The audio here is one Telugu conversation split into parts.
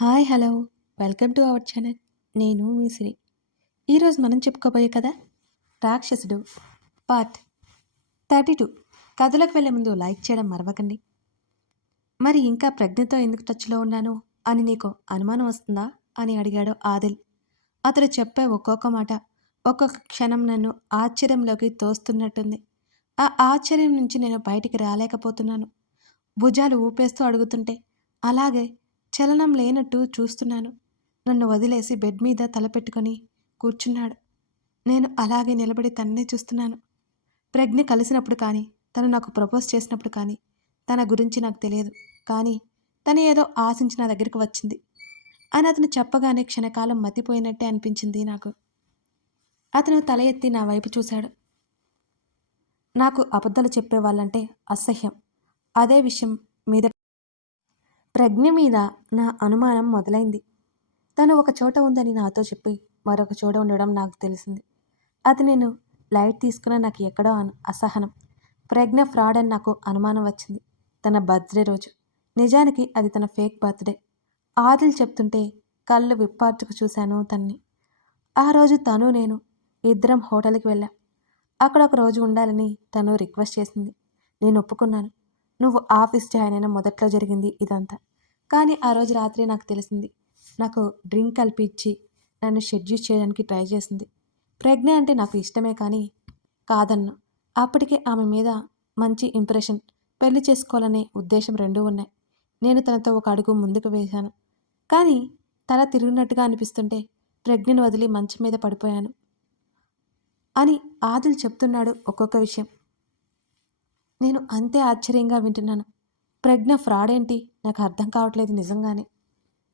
Hi hello welcome to our channel. నేను మీ సిరి. ఈరోజు మనం చెప్పుకోబోయే కదా రాక్షసుడు పార్ట్ 32. కథలోకి వెళ్ళే ముందు లైక్ చేయడం మరవకండి. మరి ఇంకా ప్రజ్ఞతో ఎందుకు టచ్లో ఉన్నాను అని నీకు అనుమానం వస్తుందా అని అడిగాడు ఆదిల్. అతడు చెప్పే ఒక్కొక్క మాట ఒక్కొక్క క్షణం నన్ను ఆశ్చర్యంలోకి తోస్తున్నట్టుంది. ఆ ఆశ్చర్యం నుంచి నేను బయటికి రాలేకపోతున్నాను. భుజాలు ఊపేస్తూ అడుగుతుంటే అలాగే చలనం లేనట్టు చూస్తున్నాను. నన్ను వదిలేసి బెడ్ మీద తలపెట్టుకొని కూర్చున్నాడు. నేను అలాగే నిలబడి తన్నే చూస్తున్నాను. ప్రజ్ఞ కలిసినప్పుడు కానీ, తను నాకు ప్రపోజ్ చేసినప్పుడు కానీ, తన గురించి నాకు తెలియదు. కానీ తను ఏదో ఆశించి నా దగ్గరికి వచ్చింది అని అతను చెప్పగానే క్షణకాలం మతిపోయినట్టే అనిపించింది నాకు. అతను తల ఎత్తి నా వైపు చూశాడు. నాకు అబద్ధాలు చెప్పేవాళ్ళంటే అసహ్యం. అదే విషయం మీద ప్రజ్ఞ మీద నా అనుమానం మొదలైంది. తను ఒక చోట ఉందని నాతో చెప్పి మరొక చోట ఉండడం నాకు తెలిసింది. అది నేను లైట్ తీసుకున్న నాకు ఎక్కడో అసహనం. ప్రజ్ఞ ఫ్రాడ్ అని నాకు అనుమానం వచ్చింది. తన బర్త్డే రోజు. నిజానికి అది తన ఫేక్ బర్త్డే. ఆదిల్ చెప్తుంటే కళ్ళు విప్పార్చుకు చూశాను తన్ని. ఆ రోజు తను నేను ఇద్దరం హోటల్కి వెళ్ళాం. అక్కడ ఒక రోజు ఉండాలని తను రిక్వెస్ట్ చేసింది. నేను ఒప్పుకున్నాను. నువ్వు ఆఫీస్ జాయిన్ అయిన మొదట్లో జరిగింది ఇదంతా. కానీ ఆ రోజు రాత్రి నాకు తెలిసింది. నాకు డ్రింక్ కలిపి ఇచ్చి నన్ను షెడ్యూల్ చేయడానికి ట్రై చేసింది. ప్రజ్ఞ అంటే నాకు ఇష్టమే కానీ కాదన్నా. అప్పటికే ఆమె మీద మంచి ఇంప్రెషన్, పెళ్లి చేసుకోవాలనే ఉద్దేశం రెండూ ఉన్నాయి. నేను తనతో ఒక అడుగు ముందుకు వేశాను. కానీ తల తిరిగినట్టుగా అనిపిస్తుంటే ప్రజ్ఞను వదిలి మంచం మీద పడిపోయాను అని ఆదిల్ చెప్తున్నాడు ఒక్కొక్క విషయం. నేను అంతే ఆశ్చర్యంగా వింటున్నాను. ప్రజ్ఞ ఫ్రాడ్ ఏంటి నాకు అర్థం కావట్లేదు నిజంగానే.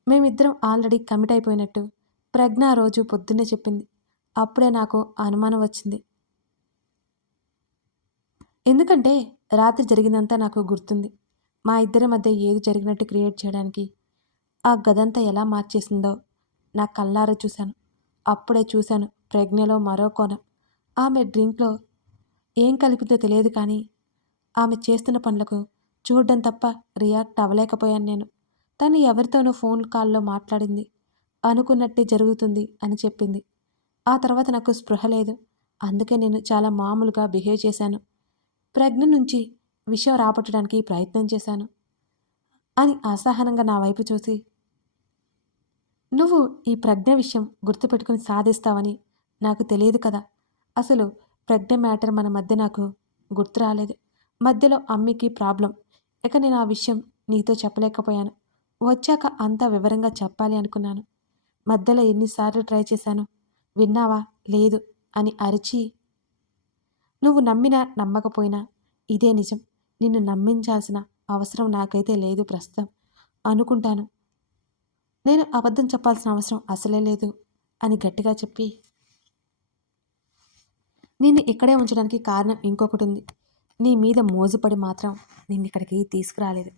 మేమిద్దరం ఆల్రెడీ కమిట్ అయిపోయినట్టు ప్రజ్ఞ ఆ రోజు పొద్దున్నే చెప్పింది. అప్పుడే నాకు అనుమానం వచ్చింది. ఎందుకంటే రాత్రి జరిగిందంతా నాకు గుర్తుంది. మా ఇద్దరి మధ్య ఏది జరిగినట్టు క్రియేట్ చేయడానికి ఆ గదంతా ఎలా మార్చేసిందో నా కళ్ళారా చూశాను. అప్పుడే చూశాను ప్రజ్ఞలో మరో కోణం. ఆమె డ్రింక్లో ఏం కలిపిందో తెలియదు కానీ ఆమె చేస్తున్న పనులకు చూడడం తప్ప రియాక్ట్ అవ్వలేకపోయాను నేను. తను ఎవరితోనో ఫోన్ కాల్లో మాట్లాడింది. అనుకున్నట్టే జరుగుతుంది అని చెప్పింది. ఆ తర్వాత నాకు స్పృహ లేదు. అందుకే నేను చాలా మామూలుగా బిహేవ్ చేశాను. ప్రజ్ఞ నుంచి విషయం రాబట్టడానికి ప్రయత్నం చేశాను అని అసహనంగా నా వైపు చూసి, నువ్వు ఈ ప్రజ్ఞ విషయం గుర్తుపెట్టుకుని సాధిస్తావని నాకు తెలియదు కదా. అసలు ప్రజ్ఞ మ్యాటర్ మన మధ్య నాకు గుర్తు రాలేదు. మధ్యలో అమ్మికి ప్రాబ్లం. ఇక నేను ఆ విషయం నీతో చెప్పలేకపోయాను. వచ్చాక అంతా వివరంగా చెప్పాలి అనుకున్నాను. మధ్యలో ఎన్నిసార్లు ట్రై చేశాను. విన్నావా లేదు అని అరిచి, నువ్వు నమ్మినా నమ్మకపోయినా ఇదే నిజం. నిన్ను నమ్మించాల్సిన అవసరం నాకైతే లేదు ప్రస్తుతం అనుకుంటాను. నేను అబద్ధం చెప్పాల్సిన అవసరం అసలే లేదు అని గట్టిగా చెప్పి, నిన్ను ఇక్కడే ఉంచడానికి కారణం ఇంకొకటి ఉంది. నీ మీద మోజుపడి మాత్రం నిన్నిక్కడికి తీసుకురాలేదు.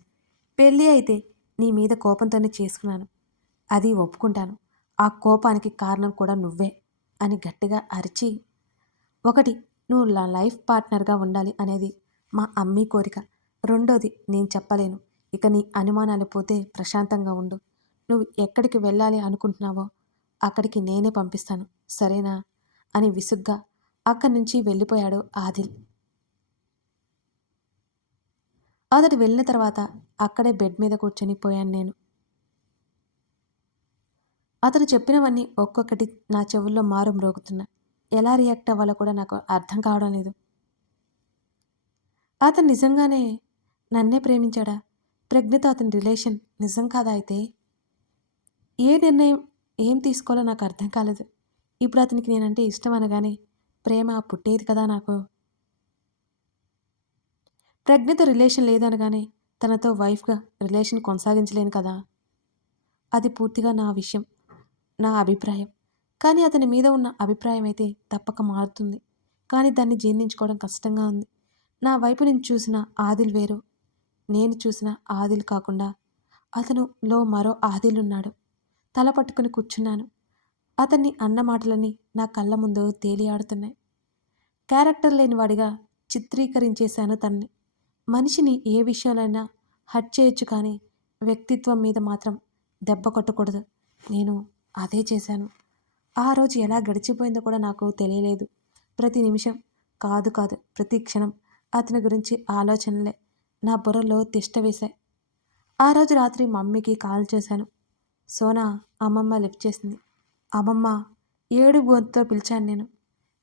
పెళ్ళి అయితే నీ మీద కోపంతోనే చేసుకున్నాను. అది ఒప్పుకుంటాను. ఆ కోపానికి కారణం కూడా నువ్వే అని గట్టిగా అరిచి, ఒకటి నువ్వు నా లైఫ్ పార్ట్నర్గా ఉండాలి అనేది మా అమ్మీ కోరిక. రెండోది నేను చెప్పలేను. ఇక నీ అనుమానాలు పోతే ప్రశాంతంగా ఉండు. నువ్వు ఎక్కడికి వెళ్ళాలి అనుకుంటున్నావో అక్కడికి నేనే పంపిస్తాను సరేనా అని విసుగ్గా అక్కడి నుంచి వెళ్ళిపోయాడు ఆదిల్. అతడు వెళ్ళిన తర్వాత అక్కడే బెడ్ మీద కూర్చొని పోయాను నేను. అతను చెప్పినవన్నీ ఒక్కొక్కటి నా చెవుల్లో మారు మ్రోగుతున్నా. ఎలా రియాక్ట్ అవ్వాలో కూడా నాకు అర్థం కావడం లేదు. అతను నిజంగానే నన్నే ప్రేమించాడా? ప్రజ్ఞతో అతని రిలేషన్ నిజం కాదా అయితే? ఏ నిర్ణయం ఏం తీసుకోవాలో నాకు అర్థం కాలేదు. ఇప్పుడు అతనికి నేనంటే ఇష్టం అనగానే ప్రేమ పుట్టేది కదా నాకు. ప్రజ్ఞతో రిలేషన్ లేదనగానే తనతో వైఫ్గా రిలేషన్ కొనసాగించలేను కదా. అది పూర్తిగా నా విషయం, నా అభిప్రాయం. కానీ అతని మీద ఉన్న అభిప్రాయం అయితే తప్పక మారుతుంది. కానీ దాన్ని జీర్ణించుకోవడం కష్టంగా ఉంది. నా వైపు నుంచి చూసిన ఆదిల్ వేరు, నేను చూసిన ఆదిల్ కాకుండా అతనులో మరో ఆదిల్ ఉన్నాడు. తల పట్టుకుని కూర్చున్నాను. అతన్ని అన్న మాటలని నా కళ్ళ ముందు తేలియాడుతున్నాయి. క్యారెక్టర్ లేనివాడిగా చిత్రీకరించేశాను తన్ని. మనిషిని ఏ విషయంలోనైనా హర్ట్ చేయొచ్చు కానీ వ్యక్తిత్వం మీద మాత్రం దెబ్బ కొట్టకూడదు. నేను అదే చేశాను. ఆ రోజు ఎలా గడిచిపోయిందో కూడా నాకు తెలియలేదు. ప్రతి నిమిషం కాదు కాదు ప్రతి క్షణం అతని గురించి ఆలోచనలే నా బుర్రలో తిష్ట వేశాయి. ఆ రోజు రాత్రి మమ్మీకి కాల్ చేశాను. సోనా అమ్మమ్మ లిఫ్ట్ చేసింది. అమ్మమ్మ ఏడు గొంతుతో పిలిచాను నేను.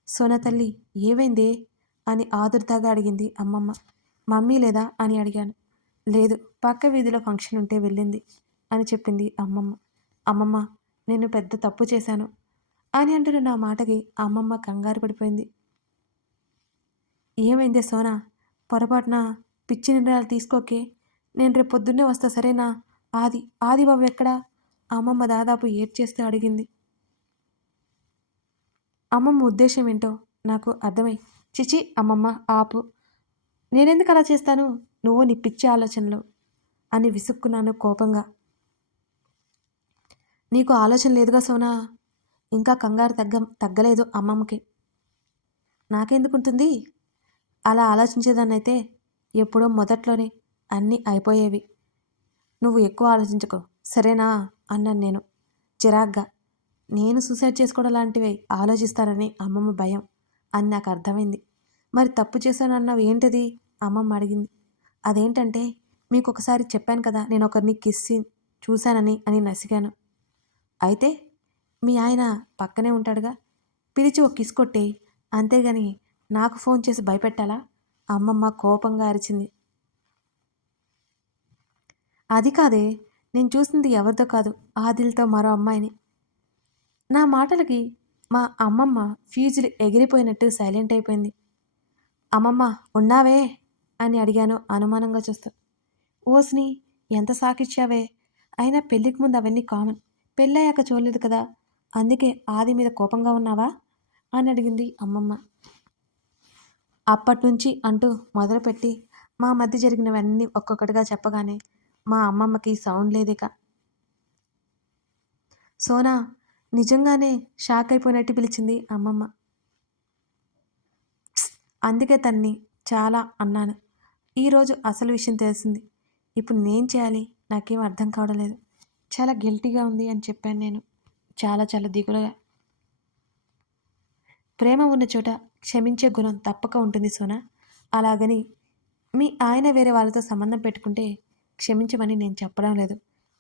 సోనా తల్లి ఏమైందే అని ఆదుర్దాగా అడిగింది అమ్మమ్మ. మమ్మీ లేదా అని అడిగాను. లేదు, పక్క వీధిలో ఫంక్షన్ ఉంటే వెళ్ళింది అని చెప్పింది అమ్మమ్మ. అమ్మమ్మ నేను పెద్ద తప్పు చేశాను అని అంటున్న నా మాటకి అమ్మమ్మ కంగారు పడిపోయింది. ఏమైందే సోనా, పొరపాటున పిచ్చి నిర్ణయాలు తీసుకోకే. నేను రేపు పొద్దున్నే వస్తా సరేనా? ఆదిబాబు ఎక్కడా? అమ్మమ్మ దాదాపు ఏడ్చేస్తూ అడిగింది. అమ్మమ్మ ఉద్దేశం ఏంటో నాకు అర్థమై, చిచి అమ్మమ్మ ఆపు, నేనెందుకు అలా చేస్తాను, నువ్వు నీ పిచ్చి ఆలోచనలు అని విసుక్కున్నాను కోపంగా. నీకు ఆలోచన లేదుగా సోనా. ఇంకా కంగారు తగ్గలేదు అమ్మమ్మకి. నాకెందుకుంటుంది? అలా ఆలోచించేదాన్నైతే ఎప్పుడో మొదట్లోనే అన్నీ అయిపోయేవి. నువ్వు ఎక్కువ ఆలోచించుకో సరేనా అన్నాను నేను చిరాగ్గా. నేను సూసైడ్ చేసుకోవడం లాంటివి ఆలోచిస్తానని అమ్మమ్మ భయం అని నాకు అర్థమైంది. మరి తప్పు చేశానన్నావు ఏంటది? అమ్మమ్మ అడిగింది. అదేంటంటే మీకు ఒకసారి చెప్పాను కదా, నేను ఒకరిని చూశానని అని నసిగాను. అయితే మీ ఆయన పక్కనే ఉంటాడుగా, పిలిచి ఒక కిస్ కొట్టే, అంతేగాని నాకు ఫోన్ చేసి భయపెట్టాలా? అమ్మమ్మ కోపంగా అరిచింది. అది కాదే, నేను చూసింది ఎవరితో కాదు, ఆదిల్తో మరో అమ్మాయిని. నా మాటలకి మా అమ్మమ్మ ఫ్యూజులు ఎగిరిపోయినట్టు సైలెంట్ అయిపోయింది. అమ్మమ్మ ఉన్నావే అని అడిగాను అనుమానంగా చూస్తూ. ఓస్ని ఎంత సాకిచ్చావే, అయినా పెళ్ళికి ముందు అవన్నీ కామన్, పెళ్ళయ్యాక చూడలేదు కదా, అందుకే ఆది మీద కోపంగా ఉన్నావా అని అడిగింది అమ్మమ్మ. అప్పటినుంచి అంటూ మొదలుపెట్టి మా మధ్య జరిగినవన్నీ ఒక్కొక్కటిగా చెప్పగానే మా అమ్మమ్మకి సౌండ్ లేదిక. సోనా నిజంగానే షాక్ అయిపోయినట్టు పిలిచింది అమ్మమ్మ. అందుకే తన్ని చాలా అన్నాను. ఈరోజు అసలు విషయం తెలిసింది. ఇప్పుడు నేను చేయాలి నాకేం అర్థం కావడం లేదు. చాలా గిల్టీగా ఉంది అని చెప్పాను నేను, చాలా చాలా దిగులుగా. ప్రేమ ఉన్న చోట క్షమించే గుణం తప్పక ఉంటుంది సోనా. అలాగని మీ ఆయన వేరే వాళ్ళతో సంబంధం పెట్టుకుంటే క్షమించమని నేను చెప్పడం లేదు.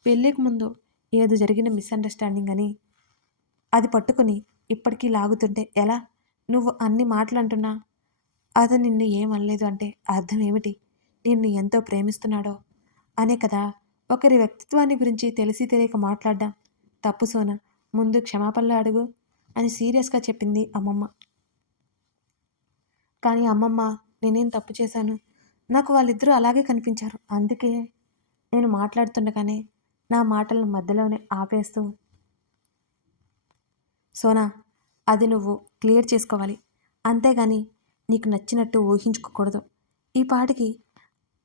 పెళ్ళికి ముందు ఏదో జరిగిన మిస్అండర్స్టాండింగ్ అని అది పట్టుకుని ఇప్పటికీ లాగుతుంటే ఎలా? నువ్వు అన్ని మాటలు అంటున్నా అతను నిన్ను ఏమనలేదు అంటే అర్థం ఏమిటి? నిన్ను ఎంతో ప్రేమిస్తున్నాడో అనే కదా. ఒకరి వ్యక్తిత్వాన్ని గురించి తెలిసి తెలియక మాట్లాడ్డాం తప్పు సోనా, ముందు క్షమాపణలు అడుగు అని సీరియస్గా చెప్పింది అమ్మమ్మ. కానీ అమ్మమ్మ నేనేం తప్పు చేశాను? నాకు వాళ్ళిద్దరూ అలాగే కనిపించారు. అందుకే నేను మాట్లాడుతుండగానే నా మాటలను మధ్యలోనే ఆపేస్తూ, సోనా అది నువ్వు క్లియర్ చేసుకోవాలి, అంతేగాని నీకు నచ్చినట్టు ఊహించుకోకూడదు. ఈ పాటికి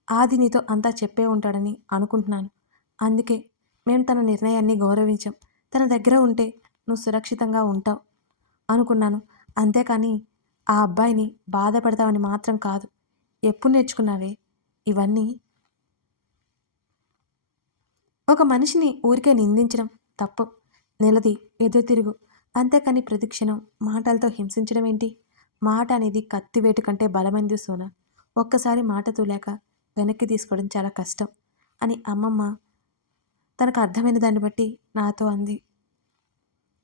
ఆది నీతో అంతా చెప్పే ఉంటాడని అనుకుంటున్నాను. అందుకే మేము తన నిర్ణయాన్ని గౌరవించాం. తన దగ్గర ఉంటే నువ్వు సురక్షితంగా ఉంటావు అనుకున్నాను. అంతేకాని ఆ అబ్బాయిని బాధ పెడతావని మాత్రం కాదు. ఎప్పుడు నేర్చుకున్నావే ఇవన్నీ? ఒక మనిషిని ఊరికే నిందించడం తప్పు. నిలది ఎదురు తిరుగు, అంతేకాని ప్రతిక్షణం మాటలతో హింసించడం ఏంటి? మాట అనేది కత్తివేటు కంటే బలమైంది సోనా. ఒక్కసారి మాట తూలేక వెనక్కి తీసుకోవడం చాలా కష్టం అని అమ్మమ్మ తనకు అర్థమైన దాన్ని బట్టి నాతో అంది.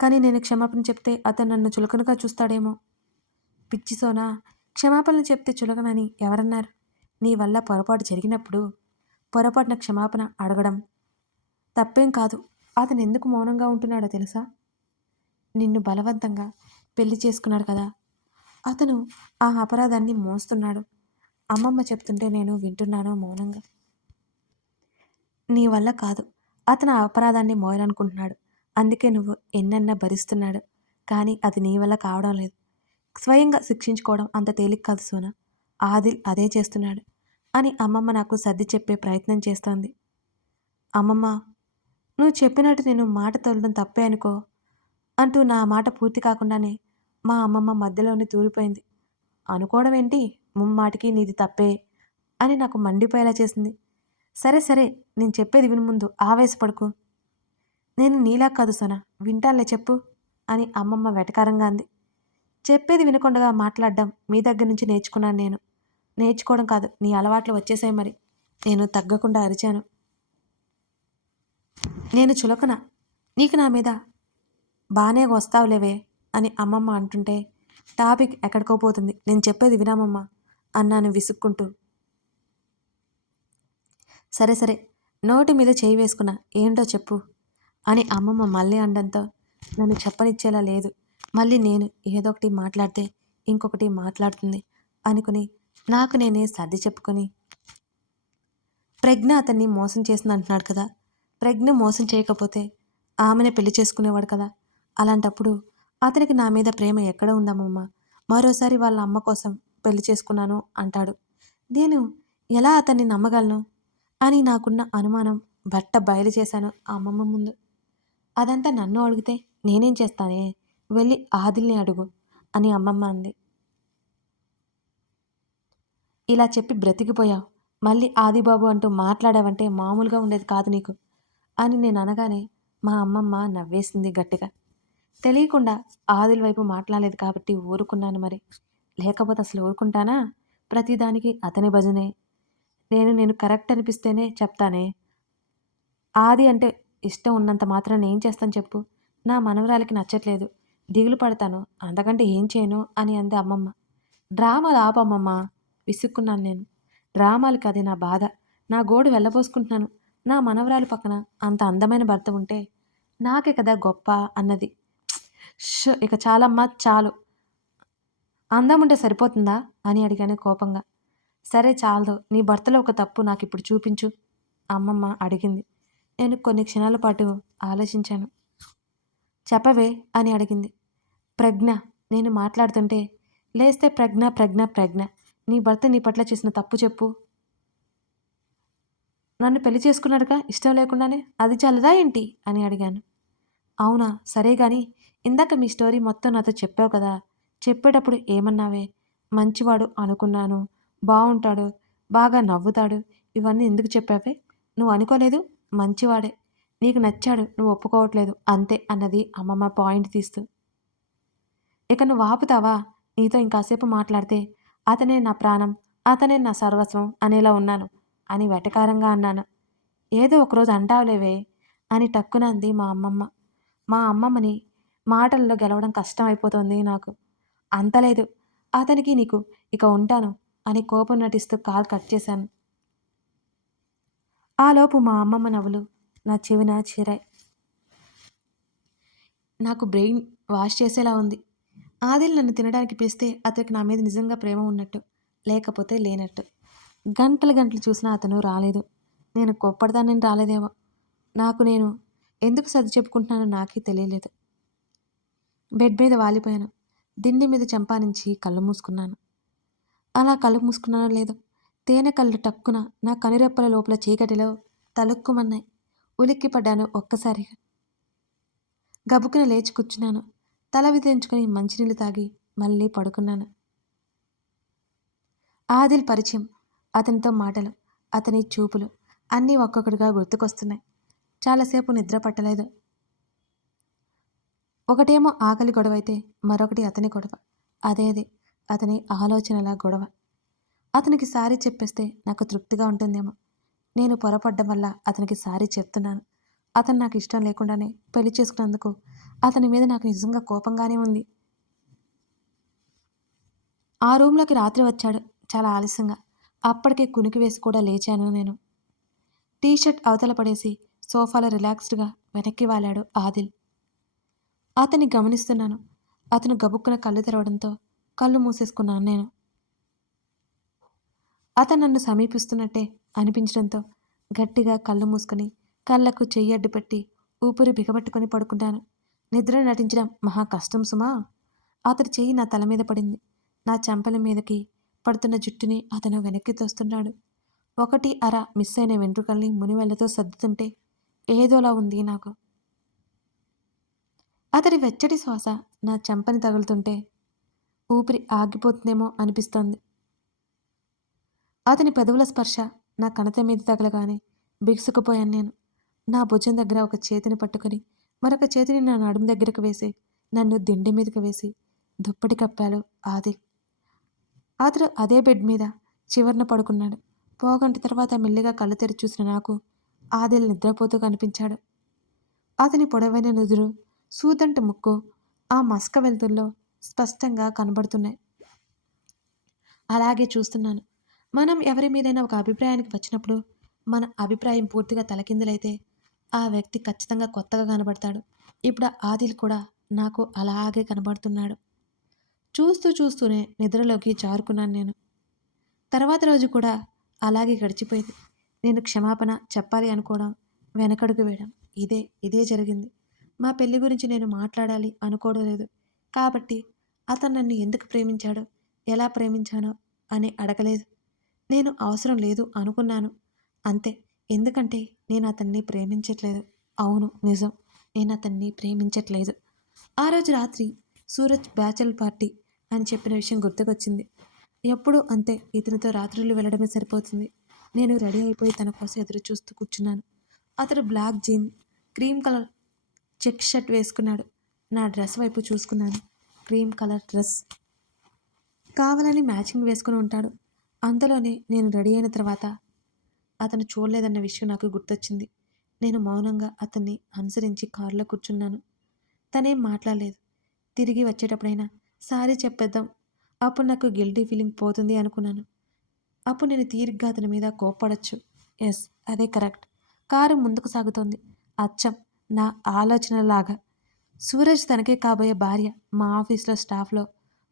కానీ నేను క్షమాపణ చెప్తే అతను నన్ను చులకనగా చూస్తాడేమో. పిచ్చి సోనా, క్షమాపణలు చెప్తే చులకనని ఎవరన్నారు? నీ వల్ల పొరపాటు జరిగినప్పుడు పొరపాటున క్షమాపణ అడగడం తప్పేం కాదు. అతను ఎందుకు మౌనంగా ఉంటున్నాడో తెలుసా? నిన్ను బలవంతంగా పెళ్లి చేసుకున్నాడు కదా, అతను ఆ అపరాధాన్ని మోస్తున్నాడు. అమ్మమ్మ చెప్తుంటే నేను వింటున్నాను మౌనంగా. నీ వల్ల కాదు, అతను ఆ అపరాధాన్ని మోయాలనుకుంటున్నాడు. అందుకే నువ్వు ఎన్నన్నా భరిస్తున్నాడు. కానీ అది నీ వల్ల కావడం లేదు. స్వయంగా శిక్షించుకోవడం అంత తేలిక కాదు సోనా. ఆదిల్ అదే చేస్తున్నాడు అని అమ్మమ్మ నాకు సర్ది చెప్పే ప్రయత్నం చేస్తోంది. అమ్మమ్మ నువ్వు చెప్పినట్టు నేను మాట తోలడం తప్పే అనుకో అంటూ నా మాట పూర్తి కాకుండానే మా అమ్మమ్మ మధ్యలోనే దూరిపోయింది. అనుకోవడం ఏంటి, ముమ్మాటికి నీది తప్పే అని నాకు మండిపోయేలా చేసింది. సరే సరే, నేను చెప్పేది విని ముందు ఆవేశపడకు. నేను నీలా కాదు సన, వింటానులే చెప్పు అని అమ్మమ్మ వెటకారంగా అంది. చెప్పేది వినకుండా మాట్లాడడం మీ దగ్గర నుంచి నేర్చుకున్నాను నేను. నేర్చుకోవడం కాదు, నీ అలవాట్లు వచ్చేసాయి మరి. నేను తగ్గకుండా అరిచాను. నేను చులకన, నీకు నా మీద బానే వస్తావులేవే అని అమ్మమ్మ అంటుంటే టాపిక్ ఎక్కడికో పోతుంది. నేను చెప్పేది వినామమ్మా అన్నాను విసుక్కుంటూ. సరే సరే, నోటి మీద చేయి వేసుకున్నా, ఏంటో చెప్పు అని అమ్మమ్మ మళ్ళీ అనడంతో నన్ను చెప్పనిచ్చేలా లేదు. మళ్ళీ నేను ఏదో ఒకటి మాట్లాడితే ఇంకొకటి మాట్లాడుతుంది అనుకుని నాకు నేనే సర్ది చెప్పుకొని, ప్రజ్ఞ అతన్ని మోసం చేసింది అంటున్నాడు కదా, ప్రజ్ఞ మోసం చేయకపోతే ఆమెనే పెళ్లి చేసుకునేవాడు కదా. అలాంటప్పుడు అతనికి నా మీద ప్రేమ ఎక్కడ ఉందమ్మమ్మ? మరోసారి వాళ్ళ అమ్మ కోసం పెళ్లి చేసుకున్నాను అంటాడు. నేను ఎలా అతన్ని నమ్మగలను అని నాకున్న అనుమానం బట్ట బయలు చేశాను ఆ అమ్మమ్మ ముందు. అదంతా నన్ను అడిగితే నేనేం చేస్తానే, వెళ్ళి ఆదిల్ని అడుగు అని అమ్మమ్మ అంది. ఇలా చెప్పి బ్రతికిపోయావు, మళ్ళీ ఆదిబాబు అంటూ మాట్లాడావంటే మామూలుగా ఉండేది కాదు నీకు అని నేను అనగానే మా అమ్మమ్మ నవ్వేసింది గట్టిగా. తెలియకుండా ఆదిల్ వైపు మాట్లాడలేదు కాబట్టి ఊరుకున్నాను మరి. లేకపోతే అసలు ఊరుకుంటానా? ప్రతిదానికి అతని భజనే. నేను కరెక్ట్ అనిపిస్తేనే చెప్తానే. ఆది అంటే ఇష్టం ఉన్నంత మాత్రాన ఏం చేస్తాను చెప్పు? నా మనవరాలికి నచ్చట్లేదు, దిగులు పడతాను, అంతకంటే ఏం చేయను అని అంది అమ్మమ్మ. డ్రామాలు ఆపమ్మమ్మ విసుక్కున్నాను నేను. డ్రామాలు కాదు నా బాధ, నా గోడు వెళ్ళబోసుకుంటున్నాను. నా మనవరాలు పక్కన అంత అందమైన భర్త ఉంటే నాకే కదా గొప్ప అన్నది. ఇక చాలమ్మా చాలు, అందం ఉంటే సరిపోతుందా అని అడిగాను కోపంగా. సరే చాలదు, నీ భర్తలో ఒక తప్పు నాకు ఇప్పుడు చూపించు అమ్మమ్మ అడిగింది. నేను కొన్ని క్షణాల పాటు ఆలోచించాను. చెప్పవే అని అడిగింది. ప్రజ్ఞ, నేను మాట్లాడుతుంటే లేస్తే ప్రజ్ఞ ప్రజ్ఞ ప్రజ్ఞ, నీ భర్త నీ పట్ల చేసిన తప్పు చెప్పు. నన్ను పెళ్లి చేసుకున్నాడుగా ఇష్టం లేకుండానే, అది చాలదా ఏంటి అని అడిగాను. అవునా, సరే గాని ఇందాక మీ స్టోరీ మొత్తం నాతో చెప్పావు కదా, చెప్పేటప్పుడు ఏమన్నావే? మంచివాడు అనుకున్నాను, బాగుంటాడు, బాగా నవ్వుతాడు, ఇవన్నీ ఎందుకు చెప్పావే? నువ్వు అనుకోలేదు, మంచివాడే, నీకు నచ్చాడు, నువ్వు ఒప్పుకోవట్లేదు అంతే అన్నది అమ్మమ్మ పాయింట్ తీస్తూ. ఇక నువ్వు ఆపుతావా? నీతో ఇంకాసేపు మాట్లాడితే అతనే నా ప్రాణం, అతనే నా సర్వస్వం అనేలా ఉన్నాను అని వెటకారంగా అన్నాను. ఏదో ఒకరోజు అంటావులేవే అని టక్కున అంది మా అమ్మమ్మ. మా అమ్మమ్మని మాటల్లో గెలవడం కష్టం అయిపోతుంది నాకు. అంతలేదు, అతనికి నీకు ఇక ఉంటాను అని కోపం నటిస్తూ కాల్ కట్ చేశాను. ఆలోపు మా అమ్మమ్మ నవ్వులు నా చెవిన చేరాయి. నాకు బ్రెయిన్ వాష్ చేసేలా ఉంది. ఆదిల్ నన్ను తినడానికి పిలిస్తే అతనికి నా మీద నిజంగా ప్రేమ ఉన్నట్టు, లేకపోతే లేనట్టు. గంటలు గంటలు చూసినా అతను రాలేదు. నేను కోప్పడతానని రాలేదేమో. నాకు నేను ఎందుకు సర్ది చెప్పుకుంటున్నానో నాకే తెలియలేదు. బెడ్ మీద వాలిపోయాను. దిండి మీద చెంపానించి కళ్ళు మూసుకున్నాను. అలా కళ్ళు మూసుకున్నానో లేదో, తేనె కళ్ళు టక్కున నా కనురెప్పల లోపల చీకటిలో తలుక్కుమన్నాయి. ఉలిక్కిపడ్డాను ఒక్కసారిగా. గబుక్కున లేచి కూర్చున్నాను. తల విదిలించుకొని మంచినీళ్ళు తాగి మళ్ళీ పడుకున్నాను. ఆదిల్ పరిచయం, అతనితో మాటలు, అతని చూపులు అన్నీ ఒక్కొక్కటిగా గుర్తుకొస్తున్నాయి. చాలాసేపు నిద్ర పట్టలేదు. ఒకటేమో ఆకలి గొడవైతే మరొకటి అతని గొడవ. అదే అతని ఆలోచనల గొడవ. అతనికి సారీ చెప్పేస్తే నాకు తృప్తిగా ఉంటుందేమో. నేను పొరపడ్డం వల్ల అతనికి సారీ చెప్తున్నాను. అతను నాకు ఇష్టం లేకుండానే పెళ్లి చేసుకున్నందుకు అతని మీద నాకు నిజంగా కోపంగానే ఉంది. ఆ రూమ్లోకి రాత్రి వచ్చాడు చాలా ఆలస్యంగా. అప్పటికే కునికి వేసి కూడా లేచాను నేను. టీషర్ట్ అవతల పడేసి సోఫాలో రిలాక్స్డ్గా వెనక్కి వాలాడు ఆదిల్. అతన్ని గమనిస్తున్నాను. అతను గబుక్కున కళ్ళు తెరవడంతో కళ్ళు మూసేసుకున్నాను నేను. అతను నన్ను సమీపిస్తున్నట్టే అనిపించడంతో గట్టిగా కళ్ళు మూసుకొని కళ్ళకు చెయ్యి అడ్డుపెట్టి ఊపిరి బిగబట్టుకొని పడుకున్నాను. నిద్ర నటించడం మహా కష్టం సుమా. అతడి చెయ్యి నా తల మీద పడింది. నా చెంపల మీదకి పడుతున్న జుట్టుని అతను వెనక్కి తోస్తున్నాడు. ఒకటి అర మిస్ అయిన వెంట్రుకల్ని మునివెళ్లతో సర్దుతుంటే ఏదోలా ఉంది నాకు. అతడి వెచ్చటి శ్వాస నా చెంపని తగులుతుంటే ఊపిరి ఆగిపోతుందేమో అనిపిస్తోంది. అతని పెదవుల స్పర్శ నా కణత మీద తగలగానే బిగుసుకుపోయాను నేను. నా భుజం దగ్గర ఒక చేతిని పట్టుకొని మరొక చేతిని నా నడుము దగ్గరకు వేసి నన్ను దిండి మీదకి వేసి దుప్పటి కప్పాడు ఆదిల్. అతడు అదే బెడ్ మీద చివరన పడుకున్నాడు. పోగంట తర్వాత మెల్లిగా కళ్ళు తెరిచి చూసిన నాకు ఆదిల్ నిద్రపోతూ కనిపించాడు. అతని పొడవైన నుదురు, సూదంటి ముక్కు ఆ మసక వెలుతుల్లో స్పష్టంగా కనబడుతున్నాయి. అలాగే చూస్తున్నాను. మనం ఎవరి మీదైనా ఒక అభిప్రాయానికి వచ్చినప్పుడు మన అభిప్రాయం పూర్తిగా తలకిందులైతే ఆ వ్యక్తి ఖచ్చితంగా కొత్తగా కనబడతాడు. ఇప్పుడు ఆదిల్ కూడా నాకు అలాగే కనబడుతున్నాడు. చూస్తూ చూస్తూనే నిద్రలోకి జారుకున్నాను నేను. తర్వాత రోజు కూడా అలాగే గడిచిపోయింది. నేను క్షమాపణ చెప్పాలి అనుకోవడం, వెనకడుగు వేయడం ఇదే జరిగింది. మా పెళ్లి గురించి నేను మాట్లాడాలి అనుకోవడం లేదు. కాబట్టి అతను నన్ను ఎందుకు ప్రేమించాడో, ఎలా ప్రేమించానో అని అడగలేదు. నేను అవసరం లేదు అనుకున్నాను అంతే. ఎందుకంటే నేను అతన్ని ప్రేమించట్లేదు. అవును, నిజం. నేను అతన్ని ప్రేమించట్లేదు. ఆ రోజు రాత్రి సూరజ్ బ్యాచలర్ పార్టీ అని చెప్పిన విషయం గుర్తుకొచ్చింది. ఎప్పుడూ అంతే, ఇతనితో రాత్రులు వెళ్ళడమే సరిపోతుంది. నేను రెడీ అయిపోయి తన కోసం ఎదురు చూస్తూ కూర్చున్నాను. అతడు black jean, cream colour check shirt వేసుకున్నాడు. నా డ్రెస్ వైపు చూసుకున్నాను. క్రీమ్ కలర్ డ్రెస్ కావాలని మ్యాచింగ్ వేసుకుని ఉంటాడు. అంతలోనే నేను రెడీ అయిన తర్వాత అతను చూడలేదన్న విషయం నాకు గుర్తొచ్చింది. నేను మౌనంగా అతన్ని అనుసరించి కారులో కూర్చున్నాను. తనేం మాట్లాడలేదు. తిరిగి వచ్చేటప్పుడైనా సారీ చెప్పేద్దాం, అప్పుడు నాకు గిల్టీ ఫీలింగ్ పోతుంది అనుకున్నాను. అప్పుడు నేను తీరిగ్గా అతని మీద కోప్పడచ్చు. ఎస్, అదే కరెక్ట్. కారు ముందుకు సాగుతోంది. అచ్చం నా ఆలోచనలాగా. సూరజ్ తనకే కాబోయే భార్య. మా ఆఫీస్లో స్టాఫ్లో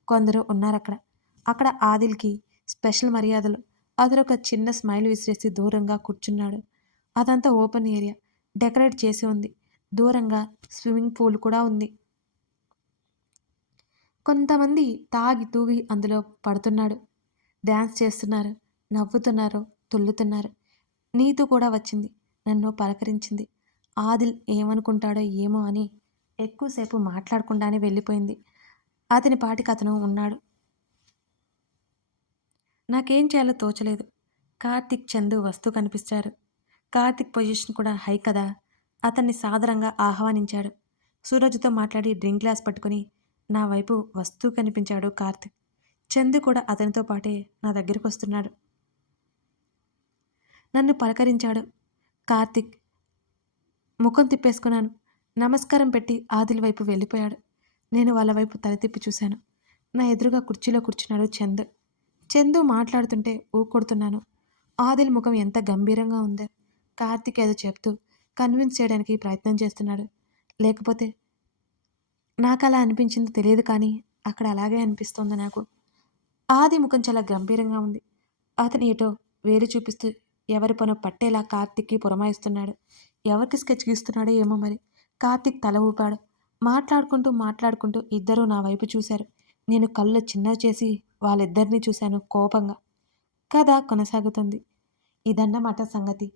కొందరు ఉన్నారక్కడ. అక్కడ ఆదిల్కి స్పెషల్ మర్యాదలు. అతడొక చిన్న స్మైల్ విసిరేసి దూరంగా కూర్చున్నాడు. అదంతా ఓపెన్ ఏరియా, డెకరేట్ చేసి ఉంది. దూరంగా స్విమ్మింగ్ పూల్ కూడా ఉంది. కొంతమంది తాగి తూగి అందులో పడుతున్నాడు. డ్యాన్స్ చేస్తున్నారు, నవ్వుతున్నారు, తుల్లుతున్నారు. నీతు కూడా వచ్చింది. నన్ను పలకరించింది. ఆదిల్ ఏమనుకుంటాడో ఏమో అని ఎక్కువసేపు మాట్లాడకుండానే వెళ్ళిపోయింది. అతని పాటికి అతను ఉన్నాడు. నాకేం చేయాలో తోచలేదు. కార్తిక్, చందు వస్తూ కనిపించారు. కార్తిక్ పొజిషన్ కూడా హై కదా. అతన్ని సాదరంగా ఆహ్వానించాడు. సూరజ్తో మాట్లాడి డ్రింక్ గ్లాస్ పట్టుకుని నా వైపు వస్తూ కనిపించాడు కార్తిక్. చందు కూడా అతనితో పాటే నా దగ్గరికి వస్తున్నాడు. నన్ను పలకరించాడు కార్తిక్. ముఖం తిప్పేసుకున్నాను. నమస్కారం పెట్టి ఆదిల్ వైపు వెళ్ళిపోయాడు. నేను వాళ్ళ వైపు తల తిప్పి చూశాను. నా ఎదురుగా కుర్చీలో కూర్చున్నాడు చందు. చందు మాట్లాడుతుంటే ఊకొడుతున్నాను. ఆదిల్ ముఖం ఎంత గంభీరంగా ఉందో. కార్తిక్ ఏదో చెప్తూ కన్విన్స్ చేయడానికి ప్రయత్నం చేస్తున్నాడు. లేకపోతే నాకు అలా అనిపించిందో తెలియదు, కానీ అక్కడ అలాగే అనిపిస్తోంది నాకు. ఆది ముఖం చాలా గంభీరంగా ఉంది. అతను ఏటో వేలు చూపిస్తూ ఎవరి పనో పట్టేలా కార్తిక్కి పురమాయిస్తున్నాడు. ఎవరికి స్కెచ్ గీస్తున్నాడో ఏమో మరి. కార్తిక్ తల ఊపాడు. మాట్లాడుకుంటూ ఇద్దరూ నా వైపు చూశారు. నేను కళ్ళు చిన్నవి చేసి వాళ్ళిద్దరినీ చూశాను కోపంగా. కథ కొనసాగుతుంది. ఇదన్నమాట సంగతి.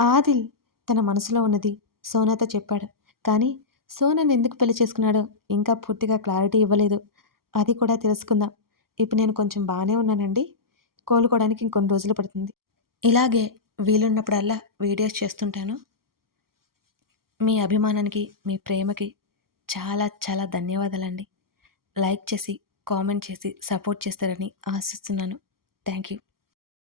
ఆదిల్ తన మనసులో ఉన్నది సోనాతో చెప్పాడు. కానీ సోనాని ఎందుకు పెళ్లి చేసుకున్నాడో ఇంకా పూర్తిగా క్లారిటీ ఇవ్వలేదు. అది కూడా తెలుసుకుందాం. ఇప్పుడు నేను కొంచెం బాగానే ఉన్నానండి. కోలుకోవడానికి ఇంకొన్ని రోజులు పడుతుంది. ఇలాగే వీలున్నప్పుడల్లా వీడియోస్ చేస్తుంటాను. మీ అభిమానానికి, మీ ప్రేమకి చాలా చాలా ధన్యవాదాలండి. లైక్ చేసి, కామెంట్ చేసి సపోర్ట్ చేస్తారని ఆశిస్తున్నాను. Thank you.